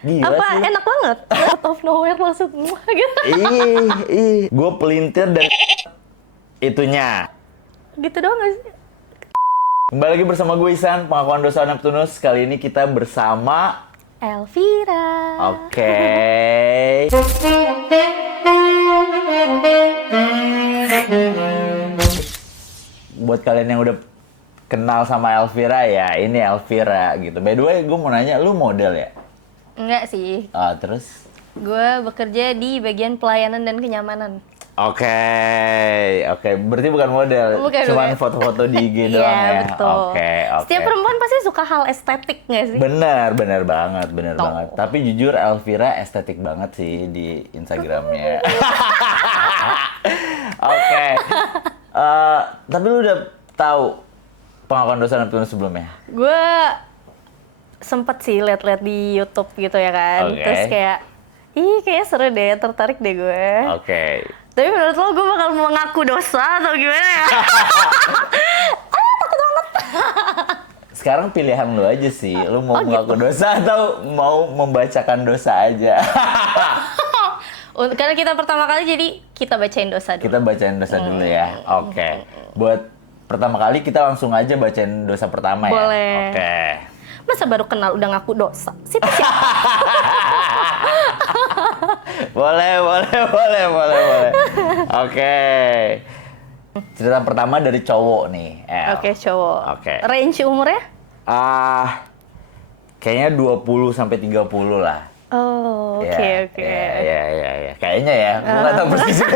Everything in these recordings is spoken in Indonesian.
Gila Apa sih. enak banget? Out of nowhere masuk gitu. Gue pelintir dan itunya. Gitu doang gak sih? Kembali lagi bersama gue Isan, pengakuan dosa Neptunus. Kali ini kita bersama... Elvira. Oke. Buat kalian yang udah kenal sama Elvira ya, ini Elvira gitu. By the way, gue mau nanya, lu model ya? Enggak sih. Terus? Gue bekerja di bagian pelayanan dan kenyamanan. Oke. Berarti bukan model, Bukan, cuman bukan. foto-foto di IG doang Iya, ya? betul. Oke. Setiap perempuan pasti suka hal estetik nggak sih? Bener banget. Tuh. Tapi jujur Elvira estetik banget sih di Instagramnya. Oke. Tapi lu udah tahu pengakuan dosa Neptunus sebelumnya? Gue sempet sih liat-liat di YouTube gitu ya kan. Oke. Terus kayak, kayaknya seru deh, tertarik deh gue. Oke. Tapi menurut lo gue bakal mengaku dosa atau gimana ya? Sekarang pilihan lu aja sih. Lu mau mengaku dosa atau mau membacakan dosa aja? Karena kita pertama kali jadi kita bacain dosa dulu. Kita bacain dosa dulu ya. Oke. Buat pertama kali kita langsung aja bacain dosa pertama ya. Boleh. Oke. Masa baru kenal udah ngaku dosa? Siapa siapa? Boleh. Oke. Cerita pertama dari cowok nih. Oke, cowok. Oke. Range umurnya? Kayaknya 20 sampai 30 lah. Oh, oke. Ya. Kayaknya ya. Gue nggak tahu persis sih.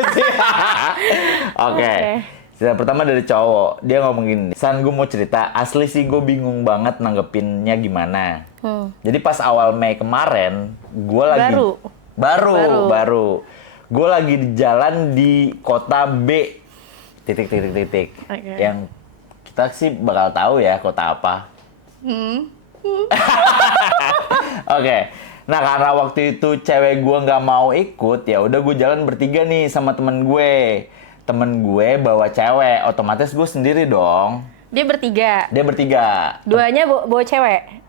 Oke. Cerita pertama dari cowok. Dia ngomong gini, San, gue mau cerita. Asli sih gue bingung banget nanggepinnya gimana. Jadi pas awal Mei kemarin, gue lagi... Baru. Gue lagi di jalan di kota B. Titik. Oke. Yang kita sih bakal tahu ya kota apa. Oke. Nah, karena waktu itu cewek gue nggak mau ikut, ya udah gue jalan bertiga nih sama temen gue. Temen gue bawa cewek, otomatis gue sendiri dong. Dia bertiga. Duanya bawa cewek.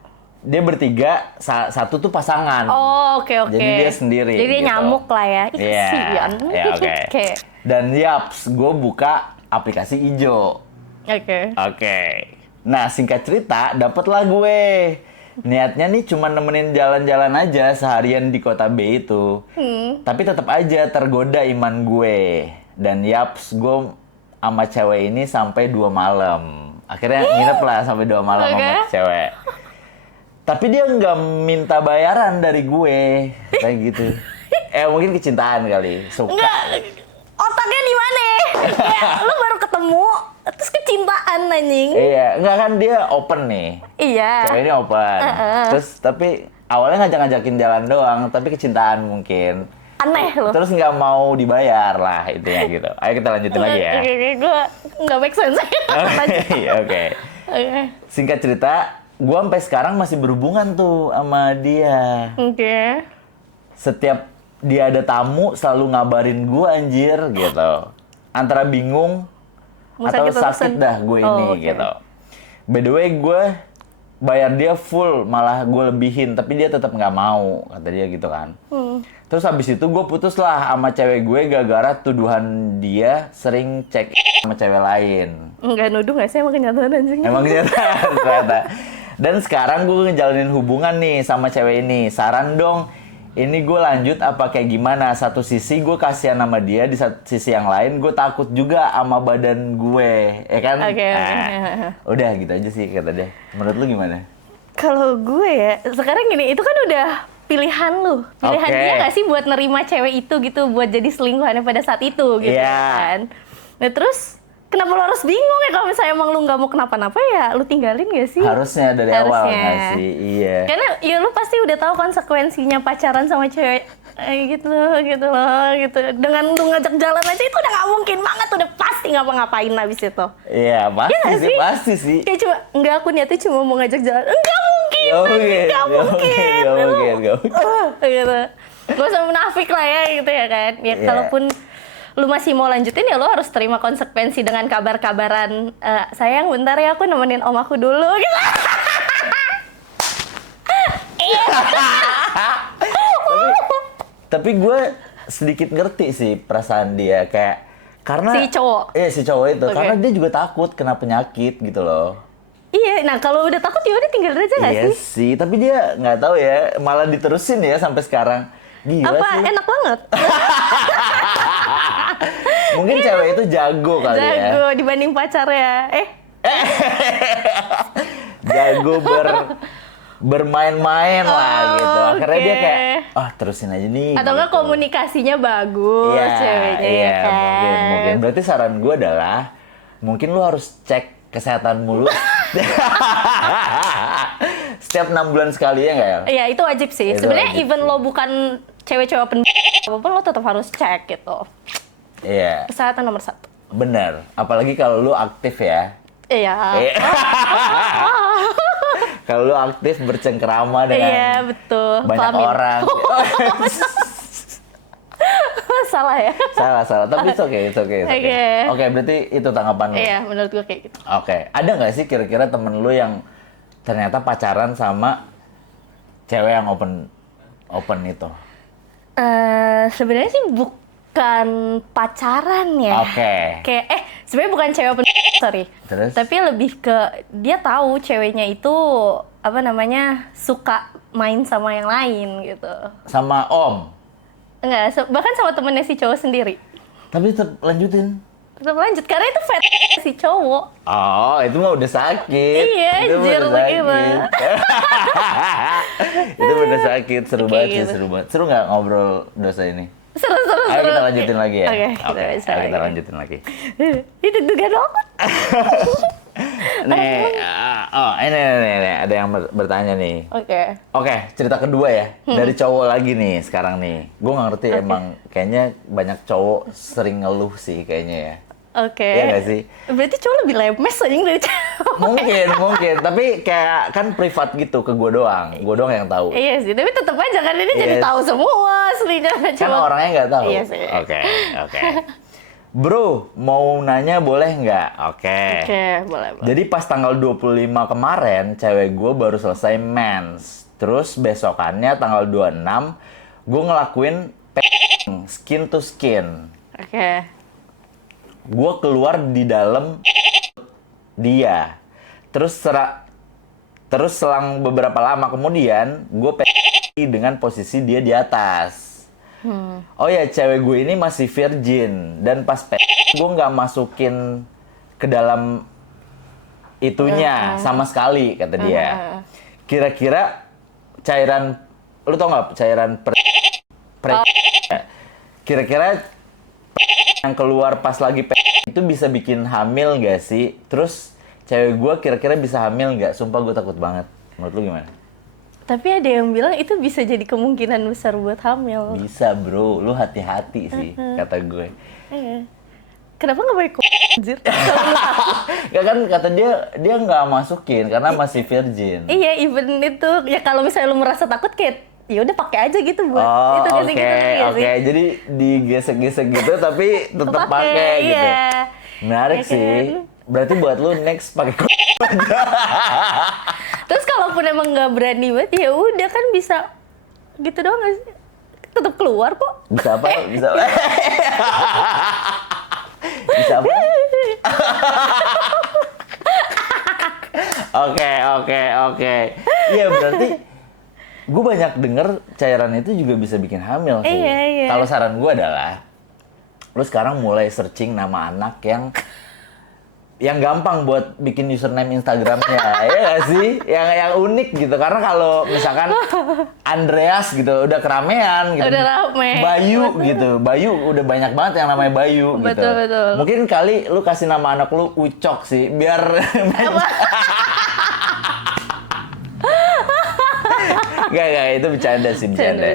Dia bertiga, satu tuh pasangan. Oh, oke. Jadi dia sendiri. Jadi dia gitu. nyamuk lah ya. Ih, Iya, kasihan. ya, oke. Oke. Dan yaps, gue buka aplikasi ijo. Oke. Nah, singkat cerita, dapetlah gue. Niatnya nih cuma nemenin jalan-jalan aja seharian di kota B itu. Tapi tetap aja tergoda iman gue. Dan yaps, gue sama cewek ini sampai 2 malam. Akhirnya nginep lah sampai 2 malam sama cewek. Tapi dia nggak minta bayaran dari gue. Kayak gitu. Mungkin kecintaan kali. Suka. Enggak, otaknya di mana? Kayak lu baru ketemu, terus kecintaan anjing. Iya, enggak kan dia open nih. Iya. Cewek ini open. Terus tapi awalnya ngajak-ngajakin jalan doang, tapi kecintaan mungkin. Aneh loh. Terus nggak mau dibayar lah intinya gitu. Ayo kita lanjutin lagi ya. Oke, gue nggak make sense. Oke. Singkat cerita, gue sampai sekarang masih berhubungan tuh sama dia. Oke. Setiap dia ada tamu selalu ngabarin gue anjir gitu. Antara bingung atau sakit dah gue ini gitu. By the way, gue bayar dia full, malah gue lebihin, tapi dia tetap nggak mau, kata dia gitu kan. Terus habis itu gue putus lah sama cewek gue gara-gara tuduhan dia sering cek sama cewek lain. Enggak nuduh nggak sih, emang kenyataan anjing. Emang ternyata. Dan sekarang gue ngejalanin hubungan nih sama cewek ini. Saran dong, ini gue lanjut apa kayak gimana? Satu sisi gue kasihan sama dia, di sisi yang lain gue takut juga sama badan gue, ya kan? Oke. Udah gitu aja sih kata dia. Menurut lu gimana? Kalau gue ya, sekarang gini, itu kan udah pilihan lu. Pilihan dia nggak sih buat nerima cewek itu gitu, buat jadi selingkuhannya pada saat itu gitu kan. Nah terus, kenapa lo harus bingung ya kalau misalnya emang lu nggak mau kenapa-napa ya, lu tinggalin gak sih? Harusnya dari awal nggak sih? Iya. Karena ya lu pasti udah tahu konsekuensinya pacaran sama cewek gitu loh. Dengan lu ngajak jalan aja itu udah nggak mungkin banget, udah pasti ngapa-ngapain abis itu. Iya, pasti sih. Kayak cuma, enggak, aku niatnya cuma mau ngajak jalan. Enggak mungkin. Gak mungkin. Gitu. Gak usah munafik lah ya gitu ya kan. Ya kalaupun lu masih mau lanjutin ya lu harus terima konsekuensi dengan kabar-kabaran. Sayang bentar ya, aku nemenin om aku dulu gitu. Tapi gue sedikit ngerti sih perasaan dia kayak karena Si cowok? Iya si cowok itu, Oke. karena dia juga takut kena penyakit gitu loh. Iya, nah kalau udah takut ya udah tinggal aja nggak Iya sih? sih, tapi dia nggak tahu ya, malah diterusin ya sampai sekarang. Gila Apa sih. enak banget? Mungkin cewek itu jago kali ya. Jago dibanding pacarnya. Jago bermain-main lah gitu. Akhirnya dia Oke. kayak, terusin aja nih. Atau enggak gitu. komunikasinya bagus ceweknya iya, ya kan? mungkin. Berarti saran gue adalah, mungkin lu harus cek kesehatan mulut. Setiap 6 bulan sekali ya nggak ya? Iya, itu wajib sih. Itu Sebenarnya wajib even sih. lo bukan cewek-cewek open apapun lo tetap harus cek gitu. Iya, Kesehatan nomor 1. bener. Apalagi kalau lu aktif ya. Iya. Iya. Kalau lu aktif bercengkerama dengan Iya, betul. banyak Kelamin. orang. Salah ya? Salah. Tapi it's okay. Oke. Oke, berarti itu tanggapan lu. Iya, menurut gue kayak gitu. Oke, ada nggak sih kira-kira temen lu yang ternyata pacaran sama cewek yang open itu? Sebenarnya sih bukan pacaran ya. Oke. Kayak sebenarnya bukan cewek open sorry. Terus? Tapi lebih ke dia tahu ceweknya itu apa namanya suka main sama yang lain gitu. Sama om. Enggak, bahkan sama temennya si cowok sendiri. Tapi tetap lanjutin. Tetap lanjut karena itu si cowok. Oh, itu mah udah sakit. Iya, Itu mah anjir, udah bagaimana? sakit. Itu udah sakit, seru Kayak banget sih, gitu. seru banget. Seru nggak ngobrol dosa ini? Seru. Ayo kita lanjutin lagi ya. Oke, Ayo kita lanjutin lagi. Itu juga dong. Nih, ini ada yang bertanya nih. Oke. Oke, cerita kedua ya. Dari cowok lagi nih sekarang nih. Gue nggak ngerti emang kayaknya banyak cowok sering ngeluh sih kayaknya ya. Oke. Iya nggak sih? Berarti cowok lebih lemes aja dari cowok. Mungkin. Tapi kayak kan privat gitu ke gue doang. Gue doang yang tahu. Iya sih, tapi tetap aja kan ini jadi Yes. tahu semua aslinya Kan cowok. orangnya nggak tahu. Iya sih. Oke. Bro, mau nanya boleh nggak? Oke. Oke, boleh. Jadi pas tanggal 25 kemarin, cewek gue baru selesai mens. Terus besokannya tanggal 26, gue ngelakuin skin to skin. Oke. Gue keluar di dalam dia. Terus selang beberapa lama kemudian, gue dengan posisi dia di atas. Oh ya, cewek gue ini masih virgin. Dan pas gue nggak masukin ke dalam itunya sama sekali, kata dia. Kira-kira cairan, lu tau nggak cairan kira-kira yang keluar pas lagi itu bisa bikin hamil nggak sih? Terus cewek gue kira-kira bisa hamil nggak? Sumpah gue takut banget. Menurut lu gimana? Tapi ada yang bilang itu bisa jadi kemungkinan besar buat hamil. Bisa bro, lu hati-hati sih kata gue. Iya. Kenapa nggak pakai anjir? Ya kan kata dia nggak masukin karena masih virgin. Iya, even itu ya kalau misalnya lu merasa takut kayak ya udah pakai aja gitu buat Oh itu oke gitu ya oke, sih? jadi digesek-gesek gitu tapi tetap pakai gitu. Iya. Menarik Ya sih. kan? Berarti buat lu next pakai Terus kalaupun emang nggak berani banget ya udah kan bisa gitu doang nggak sih? Tetap keluar kok. bisa apa? Bisa bisa apa? Oke. Iya berarti gue banyak denger cairan itu juga bisa bikin hamil sih. Iya. Kalau saran gue adalah lu sekarang mulai searching nama anak yang gampang buat bikin username Instagramnya, ya nggak sih? Yang unik gitu. Karena kalau misalkan Andreas gitu udah keramaian gitu. Udah rame. Bayu gitu. Bayu udah banyak banget yang namanya Bayu gitu. Betul. Mungkin kali lu kasih nama anak lu Ucok sih biar Gak, itu bercanda sih, bercanda.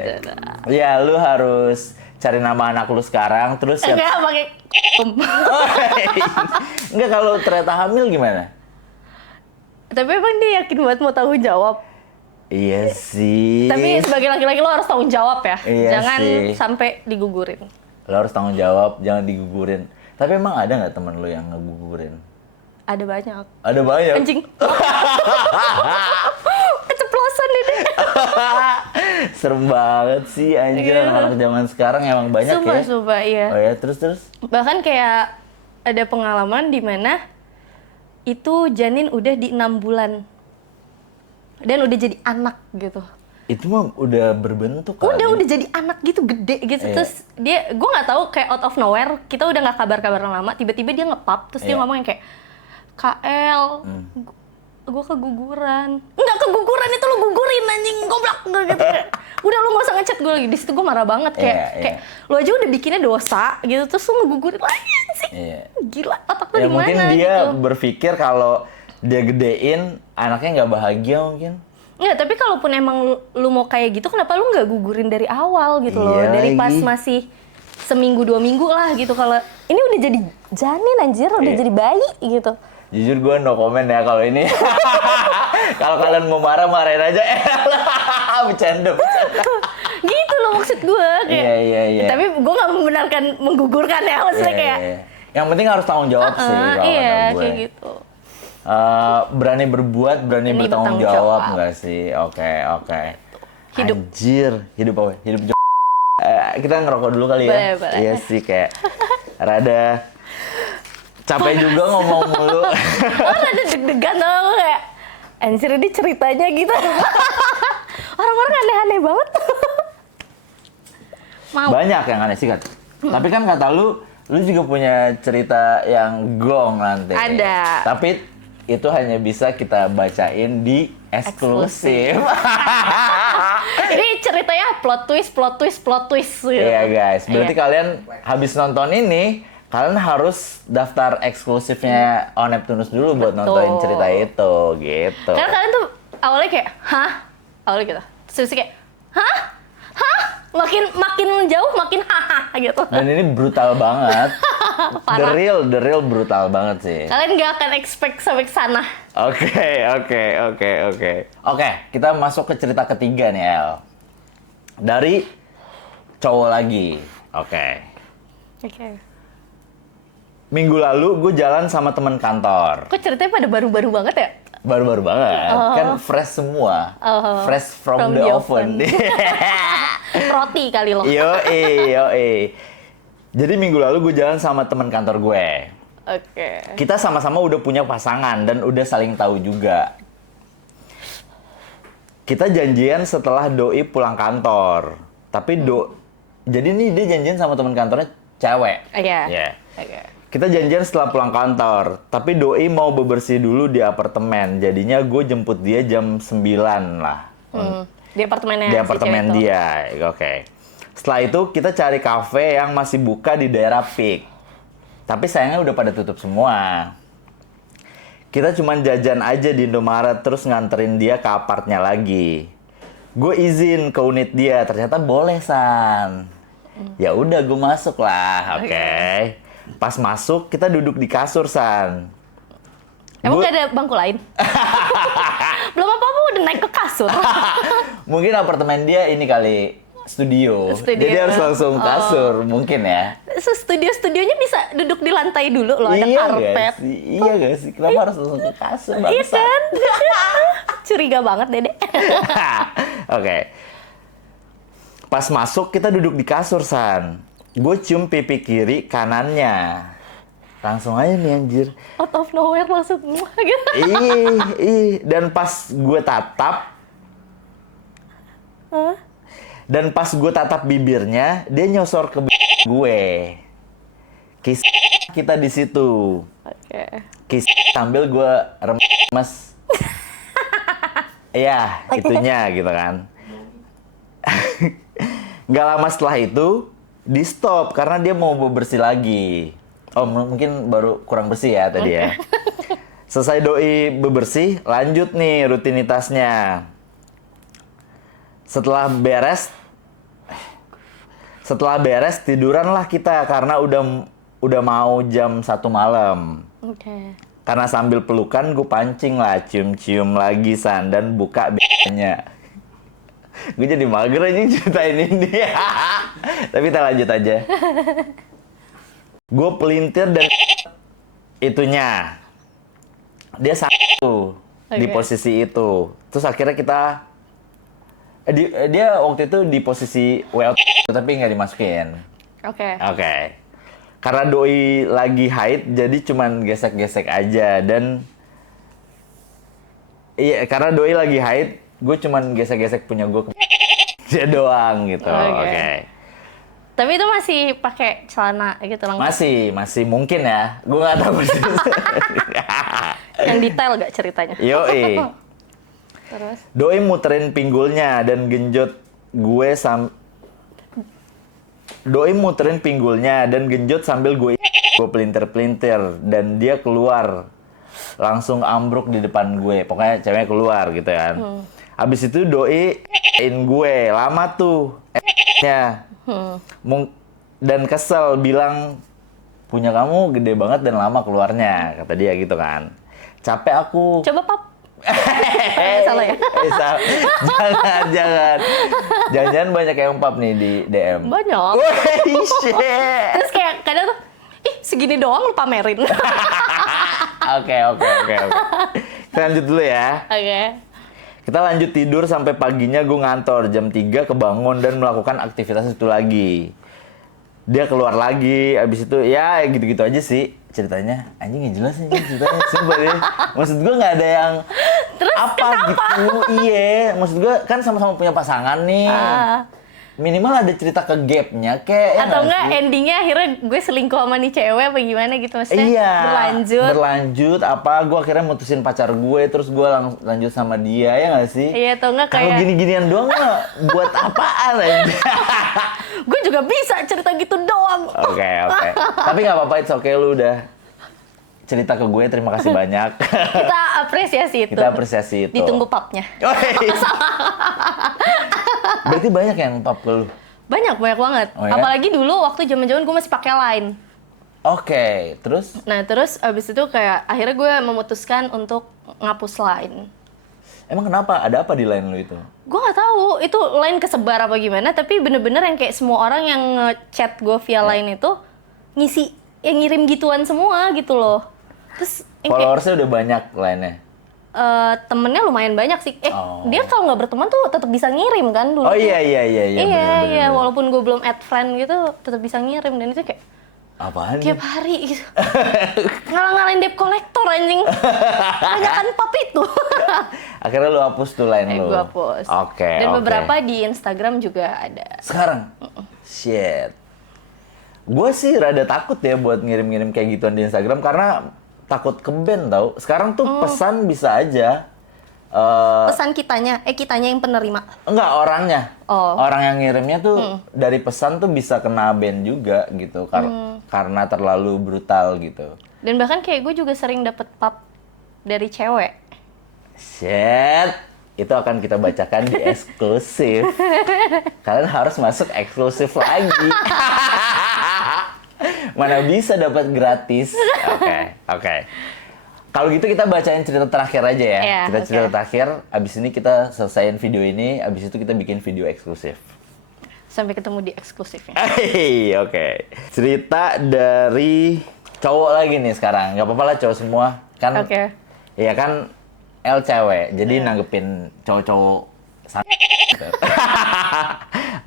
Ya, lu harus cari nama anak lu sekarang, terus Enggak pakai Enggak, kalau ternyata hamil gimana? Tapi emang dia yakin banget mau tanggung jawab. Iya sih. Tapi sebagai laki-laki lo harus tanggung jawab ya. Iya Jangan sih. sampai digugurin. Lo harus tanggung jawab, jangan digugurin. Tapi emang ada nggak temen lu yang ngegugurin? Ada banyak. Ada banyak. Anjing. Keceplosan deh. Serem banget sih anjir, anak-anak zaman sekarang emang banyak ya. Sumpah, iya. Oh ya, terus? Bahkan kayak ada pengalaman di mana itu janin udah di 6 bulan. Dan udah jadi anak gitu. Itu mah udah berbentuk kan? Udah jadi anak gitu, gede gitu. Iya. Terus gue nggak tahu, kayak out of nowhere, kita udah nggak kabar-kabaran lama, tiba-tiba dia nge-pop, terus dia Iya. ngomong yang kayak, KL, gue keguguran. Enggak keguguran, itu lu gugurin anjing, goblok gitu. Udah lu nggak usah ngechat gue lagi. Di situ gue marah banget kayak, Iya. kayak lu aja udah bikinnya dosa gitu, terus lu ngegugurin lagi sih. Iya. Gila, otak lu Ya di mana mungkin dia gitu. berpikir kalau dia gedein anaknya nggak bahagia mungkin. Enggak, tapi kalaupun emang lu mau kayak gitu, kenapa lu nggak gugurin dari awal gitu loh? Iya Dari pas lagi. masih seminggu 2 minggu lah gitu. Kalau ini udah jadi janin anjir, udah Iya. jadi bayi gitu. Jujur gue no comment ya kalau ini. Kalau kalian mau marah, marahin aja. Bercanda. Gitu loh maksud gue kayak. Iya. Tapi gue nggak membenarkan menggugurkan ya, maksudnya kayak. Iya. Yang penting harus tanggung jawab sih kalau Iya, kata gue. kayak gitu. Berani berbuat, berani Berani bertanggung bertanggung jawab jawab. nggak sih? Oke. Hidup. Anjir, hidup apa? Hidup kita ngerokok dulu kali ya. Boleh. Iya sih, kayak rada capek juga ngomong mulu. Ada deg-degan tau kayak. Anjir ini ceritanya gitu. Orang-orang aneh-aneh banget. Mau. Banyak yang aneh sih kan. Tapi kan kata lu juga punya cerita yang gong nanti. Ada. Tapi itu hanya bisa kita bacain di eksklusif. Ini ceritanya plot twist gitu. Iya guys, berarti Iya. kalian habis nonton ini, kalian harus daftar eksklusifnya On Neptunus dulu buat Betul. nontonin cerita itu, gitu. Karena kalian tuh awalnya kayak, hah? Awalnya gitu. Terus kayak, hah? Makin jauh makin haha gitu. Dan ini brutal banget. The real brutal banget sih. Kalian nggak akan expect sampai ke sana. Oke. Oke, kita masuk ke cerita ketiga nih, El. Dari cowok lagi. Oke. Minggu lalu gue jalan sama teman kantor. Kok ceritanya pada baru-baru banget ya? Baru-baru banget. Kan fresh semua. Fresh from the oven. Roti kali loh. Yoi. Jadi minggu lalu gue jalan sama teman kantor gue. Oke. Kita sama-sama udah punya pasangan dan udah saling tahu juga. Kita janjian setelah doi pulang kantor. Tapi jadi nih dia janjian sama teman kantornya cewek. Iya. Iya. Oke. Kita janjian setelah pulang kantor. Tapi doi mau bebersih dulu di apartemen. Jadinya gue jemput dia jam 9 lah. Di apartemennya Di si apartemen cewek itu. dia. Oke. Setelah itu kita cari kafe yang masih buka di daerah Peak. Tapi sayangnya udah pada tutup semua. Kita cuman jajan aja di Indomaret terus nganterin dia ke apartnya lagi. Gue izin ke unit dia, ternyata boleh San. Ya udah gue masuk lah, oke. Pas masuk kita duduk di kasur San. Emang Gua- gak ada bangku lain? Belum apa-apa udah naik ke kasur. Mungkin apartemen dia ini kali studio. Studio. Jadi harus langsung kasur mungkin ya. Studionya bisa duduk di lantai dulu loh, ada karpet. Gak sih? Iya gak sih? Kenapa harus langsung ke kasur? Iya Bangsa? kan? Curiga banget Dede. Oke. Pas masuk kita duduk di kasur San. Gue cium pipi kiri kanannya. Langsung aja nih anjir. Out of nowhere langsung gitu. Dan pas gue tatap, Hah? dan pas gue tatap bibirnya, dia nyosor ke gue. Kiss kita di situ. Oke. Kiss sambil gue remes. Iya, itunya gitu kan. Nggak lama setelah itu, di stop karena dia mau bebersih lagi. Oh, mungkin baru kurang bersih ya tadi ya. Selesai doi bebersih, lanjut nih rutinitasnya. Setelah beres tiduran lah kita karena udah mau jam 1 malam. Oke. Karena sambil pelukan gue pancing lah, cium-cium lagi San dan buka b***nya. Gue jadi mager aja ceritain ini. Tapi kita lanjut aja. Gue pelintir dan itunya. Dia satu di Oke. posisi itu. Terus akhirnya kita Dia waktu itu di posisi WL tapi nggak dimasukin. Oke. Karena doi lagi haid, jadi cuman gesek-gesek aja. Dan iya, karena doi lagi haid, gue cuman gesek-gesek punya gue ke dia doang gitu. Oke. Tapi itu masih pakai celana gitu langsung? Masih mungkin ya. Gue nggak tahu sih. Yang detail gak ceritanya? Yoi. Terus? Doi muterin pinggulnya dan genjot gue Doi muterin pinggulnya dan genjot sambil gue pelintir-pelintir dan dia keluar. Langsung ambruk di depan gue. Pokoknya ceweknya keluar gitu kan. Abis itu doi gue. Lama tuh. nya Dan kesel bilang, punya kamu gede banget dan lama keluarnya. Kata dia gitu kan. Capek aku. Coba pap. Salah ya? Jangan banyak yang pap nih di DM. Banyak. Shit. Terus kayak kadang tuh, segini doang lu pamerin. Oke. Kita lanjut dulu ya. Oke. Kita lanjut tidur sampai paginya gue ngantor. Jam 3 kebangun dan melakukan aktivitas itu lagi. Dia keluar lagi, abis itu ya gitu-gitu aja sih ceritanya. Anjing nggak jelas nih ceritanya, sumpah deh. Maksud gue nggak ada yang Terus apa kenapa? gitu. Iya, maksud gue kan sama-sama punya pasangan nih. Minimal ada cerita ke gapnya kayak. Atau enggak endingnya akhirnya gue selingkuh sama nih cewek apa gimana gitu maksudnya? Iya. Berlanjut Apa gue akhirnya mutusin pacar gue terus gue lanjut sama dia, ya nggak sih? Iya, atau enggak Kalau kayak gini-ginian doang mah buat apaan aja? gue juga bisa cerita gitu doang. Oke. Tapi nggak apa-apa, it's okay, lu udah cerita ke gue, terima kasih banyak. Kita apresiasi itu. Ditunggu papnya. Berarti banyak yang pap ke lu? Banyak banget. Oh, ya? Apalagi dulu waktu zaman-zaman gue masih pakai Line. Oke, terus? Nah, terus abis itu kayak akhirnya gue memutuskan untuk ngapus Line. Emang kenapa? Ada apa di line lu itu? Gue nggak tahu itu Line kesebar apa gimana, tapi bener-bener yang kayak semua orang yang ngechat gue via Line itu ngisi, yang ngirim gituan semua gitu loh. Terus yang Followersnya udah banyak line-nya? Temennya lumayan banyak sih. Dia kalau nggak berteman tuh tetap bisa ngirim kan dulu. Oh iya. Iya, walaupun gue belum add friend gitu, tetap bisa ngirim. Dan itu kayak apaan? Tiap hari gitu. Ngalah-ngalahin debt collector anjing. Banyakan pap itu. Akhirnya lu hapus tuh line lu? Gue hapus. Oke. Dan beberapa di Instagram juga ada. Sekarang? Shit. Gue sih rada takut ya buat ngirim-ngirim kayak gituan di Instagram karena takut ke-ban tau. Sekarang tuh pesan bisa aja. Pesan kitanya yang penerima. Enggak, orangnya. Oh. Orang yang ngirimnya tuh dari pesan tuh bisa kena ban juga gitu. Karena terlalu brutal gitu. Dan bahkan kayak gue juga sering dapet pap dari cewek. Shit. Itu akan kita bacakan di eksklusif. Kalian harus masuk eksklusif lagi. Mana bisa dapat gratis. Oke. Kalau gitu kita bacain cerita terakhir aja ya. Yeah, Cerita terakhir, abis ini kita selesaiin video ini, abis itu kita bikin video eksklusif. Sampai ketemu di eksklusifnya. Oke. Cerita dari cowok lagi nih sekarang. Gak apa-apa lah cowok semua. Kan, iya kan L cewek, jadi nanggepin cowok-cowok.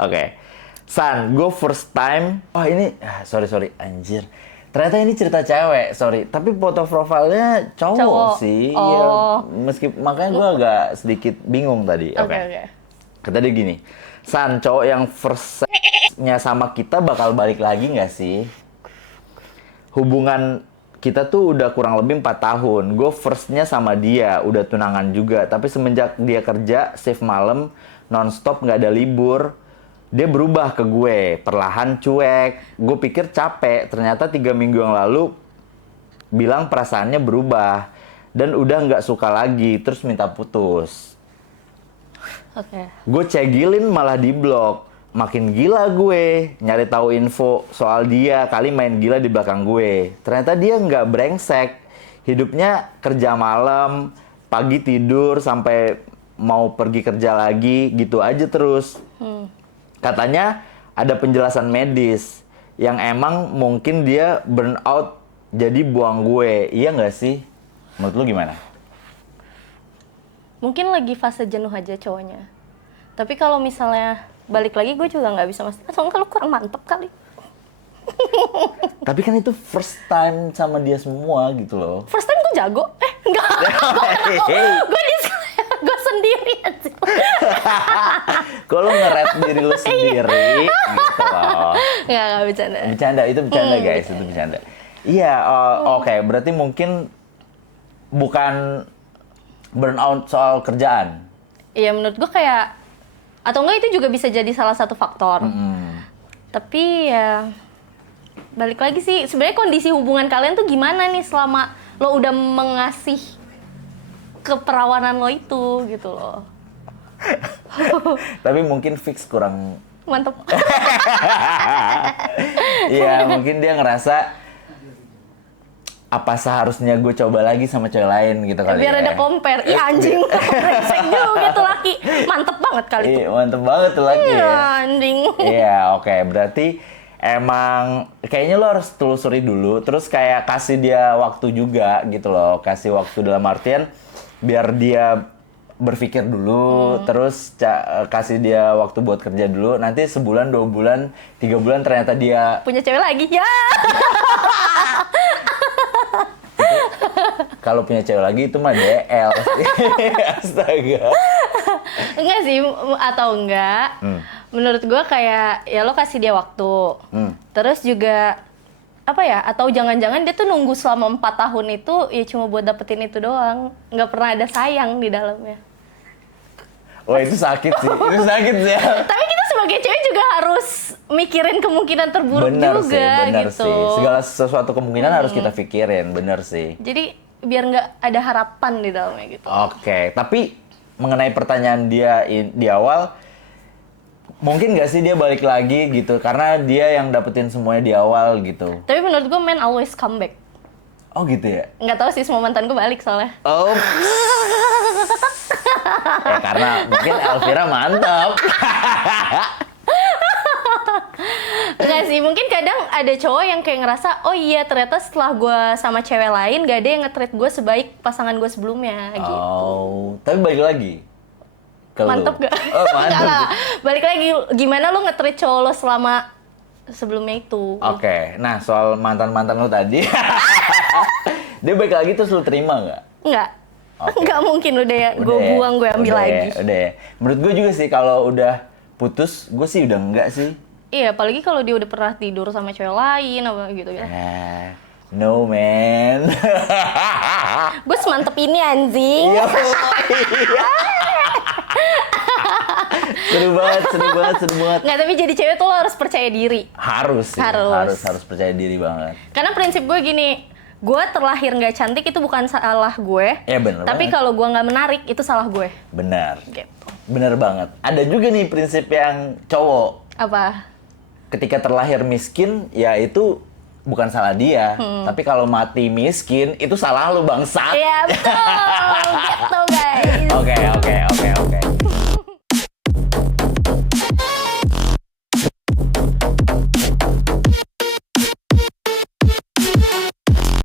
Oke. San, go first time. Oh ini, sorry, anjir. Ternyata ini cerita cewek, sorry. Tapi foto profilnya cowok sih. Ya, makanya gue agak sedikit bingung tadi. Oke. Kata dia gini, San, cowok yang first nya sama kita bakal balik lagi nggak sih? Hubungan kita tuh udah kurang lebih 4 tahun. Gue firstnya sama dia, udah tunangan juga. Tapi semenjak dia kerja, shift malam, nonstop nggak ada libur. Dia berubah ke gue, perlahan cuek. Gue pikir capek, ternyata 3 minggu yang lalu bilang perasaannya berubah. Dan udah nggak suka lagi, terus minta putus. Gue cegilin malah diblok. Makin gila gue, nyari tahu info soal dia, kali main gila di belakang gue. Ternyata dia nggak brengsek. Hidupnya kerja malam, pagi tidur, sampai mau pergi kerja lagi, gitu aja terus. Katanya ada penjelasan medis yang emang mungkin dia burn out jadi buang gue. Iya nggak sih? Menurut lu gimana? Mungkin lagi fase jenuh aja cowoknya. Tapi kalau misalnya balik lagi gue juga nggak bisa mas. Atau enggak lu kurang mantep kali. Tapi kan itu first time sama dia semua gitu loh. First time gue jago. Enggak. Gue sendiri aja. Kalau nge-rap diri lu sendiri gitu loh. Nggak bercanda. Bercanda, itu bercanda guys, itu bercanda. Iya, oke. Berarti mungkin bukan burnout soal kerjaan. Iya, menurut gue kayak, atau enggak itu juga bisa jadi salah satu faktor. Tapi ya, balik lagi sih, sebenarnya kondisi hubungan kalian tuh gimana nih selama lo udah mengasih keperawanan lo itu gitu loh. Tapi mungkin fix kurang. Mantep. Iya, mungkin dia ngerasa apa seharusnya gue coba lagi sama cewek lain gitu kali. Biar ya. ada compare. Iya anjing, brengsek juga gitu laki. Mantep banget kali itu. Iya, mantep banget tuh laki Iya ya. anjing. Iya, oke. Berarti emang kayaknya lo harus telusuri dulu, terus kayak kasih dia waktu juga gitu loh. Kasih waktu dalam artian biar dia berpikir dulu, terus kasih dia waktu buat kerja dulu. Nanti sebulan, 2 bulan, 3 bulan ternyata dia Punya cewek lagi ya. kalau punya cewek lagi itu mah DL. Astaga. Enggak sih, atau enggak. Menurut gue kayak, ya lo kasih dia waktu. Terus juga, apa ya, atau jangan-jangan dia tuh nunggu selama 4 tahun itu, ya cuma buat dapetin itu doang. Nggak pernah ada sayang di dalamnya. Wah, itu sakit sih. Itu sakit sih. Tapi kita sebagai cewek juga harus mikirin kemungkinan terburuk Bener juga sih, bener gitu. sih. Segala sesuatu kemungkinan harus kita pikirin, bener sih. Jadi biar nggak ada harapan di dalamnya gitu. Oke, tapi mengenai pertanyaan dia di awal, mungkin nggak sih dia balik lagi gitu? Karena dia yang dapetin semuanya di awal gitu. Tapi menurut gue men always come back. Oh gitu ya? Nggak tahu sih, semua mantan gue balik soalnya. Oh. Ya karena mungkin Elvira mantap. Enggak sih, mungkin kadang ada cowok yang kayak ngerasa, oh iya ternyata setelah gue sama cewek lain gak ada yang nge-treat gue sebaik pasangan gue sebelumnya gitu. Oh, tapi balik lagi. Ke Mantep lu. gak? Oh, mantep. Enggak, balik lagi, gimana lo nge-treat cowok lo selama sebelumnya itu? Oke, nah soal mantan-mantan lu tadi. Dia balik lagi terus lu terima nggak? Enggak. Oke. Enggak mungkin udah ya, gue Udah ya? buang, gue ambil Udah lagi. ya, udah ya. Menurut gue juga sih kalau udah putus, gue sih udah enggak sih. Iya, apalagi kalau dia udah pernah tidur sama cewek lain apa gitu ya. No man. Gue semantep ini anjing. Iya. Seru banget, seru banget, seru banget. Nggak, tapi jadi cewek tuh lo harus percaya diri. Harus sih, harus percaya diri banget. Karena prinsip gue gini, gue terlahir nggak cantik itu bukan salah gue. Ya bener Tapi banget. kalau gue nggak menarik itu salah gue. Benar. Gitu. Bener banget. Ada juga nih prinsip yang cowok. Apa? Ketika terlahir miskin, ya itu bukan salah dia. Tapi kalau mati miskin, itu salah lu bangsat. Iya betul, gitu guys. Oke.